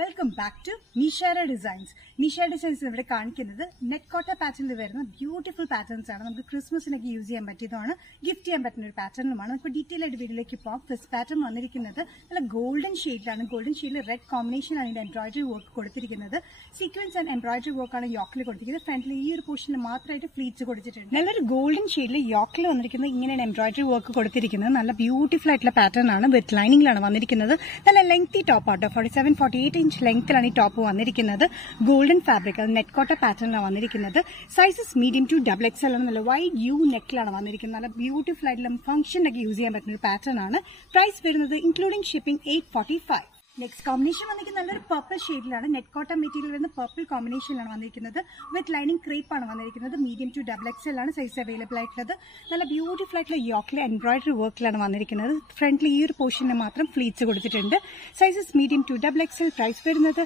Welcome back to Nishara designs. Nishara designs ഇവിടെ കാണിക്കുന്നത് net കോട്ട പാറ്റേണിൽ വരുന്ന ബ്യൂട്ടിഫുൾ പാറ്റേൺസ് ആണ്. നമുക്ക് ക്രിസ്മസിനൊക്കെ യൂസ് ചെയ്യാൻ പറ്റിയതാണ്, ഗിഫ്റ്റ് ചെയ്യാൻ പറ്റുന്ന ഒരു പാറ്റേണുമാണ്. നമുക്ക് ഡീറ്റെയിൽ ആയിട്ട് വീഡിയോയിലേക്ക് പോകാം. ഫസ്റ്റ് പാറ്റേൺ വന്നിരിക്കുന്നത് നല്ല ഗോൾഡൻ ഷെയ്ഡിലാണ്. ഗോൾഡൻ ഷെയ്ഡിൽ റെഡ് കോമ്പിനേഷനാണ് ഇതിന്റെ എംബ്രോയിഡറി വർക്ക് കൊടുത്തിരിക്കുന്നത്. സീക്വൻസ് ആൻഡ് എംബ്രോയിഡറി വർക്കാണ് യോക്കിൽ കൊടുത്തിരിക്കുന്നത്. ഫ്രണ്ടിൽ ഈ ഒരു പോർഷനിൽ മാത്രമായിട്ട് ഫ്ലീറ്റ്സ് കൊടുത്തിട്ടുണ്ട്. നല്ലൊരു ഗോൾഡൻ ഷെയ്ഡിൽ യോക്കിൽ വന്നിരിക്കുന്നത് ഇങ്ങനെയാണ് എംബ്രോയിഡറി വർക്ക് കൊടുത്തിരിക്കുന്നത്. നല്ല ബ്യൂട്ടിഫുൾ ആയിട്ടുള്ള പാറ്റേൺ ആണ്. വിത്ത് ലൈനിങ്ങിലാണ് വന്നിരിക്കുന്നത്. നല്ല ലെങ്തി ടോപ്പ് ആട്ടോ, 47-48 ഇഞ്ച് ലെങ്ത്തിലാണ് ഈ ടോപ്പ് വന്നിരിക്കുന്നത്. ഗോൾഡൻ ഫാബ്രിക്, അത് നെറ്റ് കോട്ട പാറ്റേണിലാണ് വന്നിരിക്കുന്നത്. സൈസസ് മീഡിയം ടു XXL ആണ്. നല്ല വൈഡ് യു നെക്കിലാണ് വന്നിരിക്കുന്നത്. നല്ല ബ്യൂട്ടിഫുൾ ആയിട്ടുള്ള ഫംഗ്ഷനൊക്കെ യൂസ് ചെയ്യാൻ പറ്റുന്ന ഒരു പാറ്റേൺ ആണ്. പ്രൈസ് വരുന്നത് ഇൻക്ലൂഡിംഗ് ഷിപ്പിംഗ് 845. നെക്സ്റ്റ് കോമ്പിനേഷൻ വന്നിരിക്കുന്നത് നല്ലൊരു പർപ്പിൾ ഷെയ്ഡിലാണ്. നെറ്റ് കോട്ട മെറ്റീരിയൽ വരുന്ന പർപ്പിൾ കോമ്പിനേഷനിലാണ് വന്നിരിക്കുന്നത്. വിത്ത് ലൈനിങ് ക്രേപ്പ് ആണ് വന്നിരിക്കുന്നത്. മീഡിയം ടു XXL ആണ് സൈസ് അവൈലബിൾ ആയിട്ടുള്ളത്. നല്ല ബ്യൂട്ടിഫുൾ ആയിട്ടുള്ള യോക്കിലെ എംബ്രോയിഡറി വർക്കിലാണ് വന്നിരിക്കുന്നത്. ഫ്രണ്ടിൽ ഈ ഒരു പോർഷന് മാത്രം ഫ്ലീറ്റ്സ് കൊടുത്തിട്ടുണ്ട്. Sizes medium to XXL. Price വരുന്നത്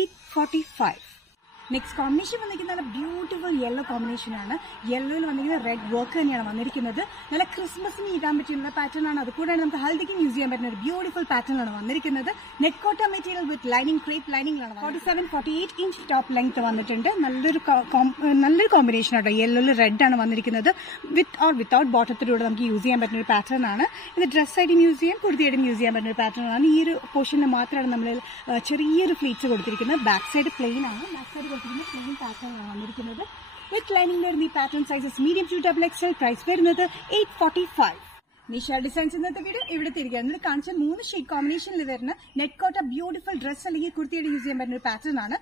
845. നെക്സ്റ്റ് കോമ്പിനേഷൻ വന്നിരിക്കുന്നത് നല്ല ബ്യൂട്ടിഫുൾ യെല്ലോ കോമ്പിനേഷൻ ആണ്. യെല്ലോയിൽ വന്നിരിക്കുന്നത് റെഡ് വർക്ക് തന്നെയാണ് വന്നിരിക്കുന്നത്. നല്ല ക്രിസ്മസിന് ഇടാൻ പറ്റുന്ന പാറ്റേൺ ആണ്. അതുകൂടാണ് നമുക്ക് ഹൽദിക്കും യൂസ് ചെയ്യാൻ പറ്റുന്ന ഒരു ബ്യൂട്ടിഫുൾ പാറ്റേൺ ആണ് വന്നിരിക്കുന്നത്. Net Kota material with lining crepe ലൈനിങ്ങിലാണ്. 47-48 ഇഞ്ച് ടോപ്പ് ലെങ്ത് വന്നിട്ടുണ്ട്. നല്ലൊരു കോമ്പിനേഷൻ ആട്ടോ. യെല്ലോയിൽ റെഡ് ആണ് വന്നിരിക്കുന്നത്. വിത്ത് ഓർ വിത്തൌട്ട് ബോട്ടത്തിലൂടെ നമുക്ക് യൂസ് ചെയ്യാൻ പറ്റുന്ന ഒരു പാറ്റേൺ ആണ്. ഇത് ഡ്രസ് ആയിട്ടും യൂസ് ചെയ്യാം, കുർത്തിയായിട്ടും യൂസ് ചെയ്യാൻ പറ്റുന്ന ഒരു പാറ്റേൺ ആണ്. ഈ ഒരു പോർഷനിൽ മാത്രമാണ് നമ്മൾ ചെറിയൊരു ഫ്ലീറ്റ്സ് കൊടുത്തിരിക്കുന്നത്. ബാക്ക് സൈഡ് പ്ലെയിൻ ആണ്. ബാക്ക് സൈഡ് പ്ലെയിൻ പാറ്റേൺ ആണ് വന്നിരിക്കുന്നത്. വിത്ത് ലൈനിങ് വരുന്ന ഈ pattern sizes medium to XXL. Price വരുന്നത് 845. നിഷാര ഡിസൈൻസ് ഇന്നത്തെ വീഡിയോ ഇവിടെ തിരികെ കാണിച്ച 3 ഷെയ്ഡ് കോമ്പിനേഷനിൽ വരുന്ന നെറ്റ് കോട്ട ബ്യൂട്ടിഫുൾ ഡ്രസ് അല്ലെങ്കിൽ കുർത്തിയായിട്ട് യൂസ് ചെയ്യാൻ പറ്റുന്ന ഒരു പാറ്റേൺ ആണ്.